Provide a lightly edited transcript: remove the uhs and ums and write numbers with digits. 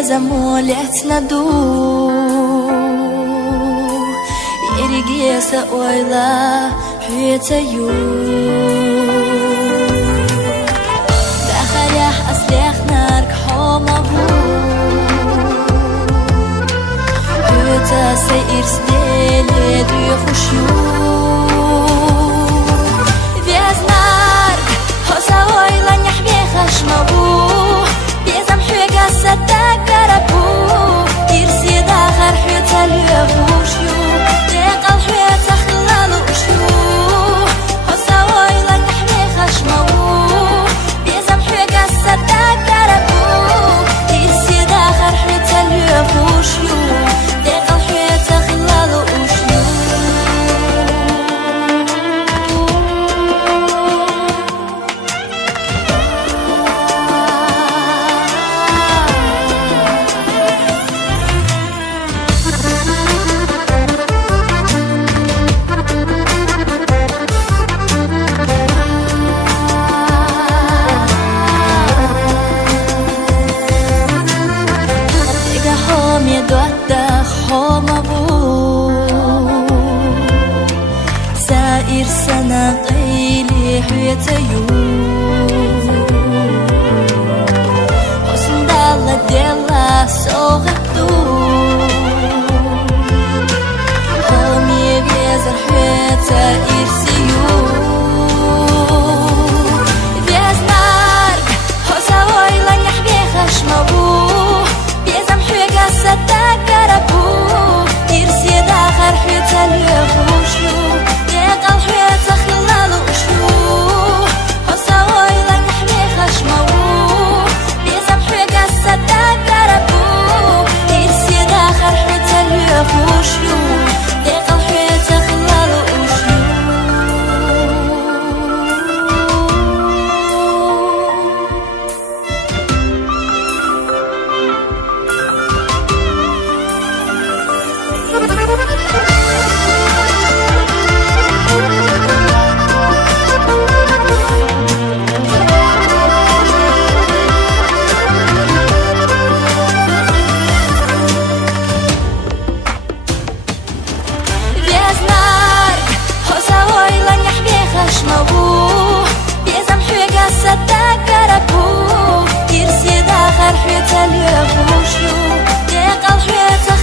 زمولت ندو يرجي سأويلا حيتيو داخل يح أسليخ نارك حومه حيتا سير سديلي دو يخشيو فيز نارك حوسا ويلا نحبي خشمبو بيزم حيقا صدق قربو يرسي داخل حيتا ليخوشيو ديق الحيتا خلالو اشيو حوسا ويلا نحبي خشمبو بيزم حيقا صدق قربو يرسي داخل حيتا ليخوشيو ديق الحيتا خلالو اشيو سائر سنة قيلي حيتيو حسن دالة ديلا سوغتو قومي بيزر حيتا إرسيو بيز نارك حوسا ويلا نحبي خشمبو بيزم حيقا صدق قربو يرسي داخل حيتا ليخوشيو ديق الحيتا خلالو اشيو حوسا ويلا نحبي خشمبو بيزم حيقا صدق قربو يرسي داخل حيتا ليخوشيو ديق الحيتا خلالو اشيو بيزم حيقا صدق قربو يرسي داخل حيتا ليخوشيو ديق الحيتا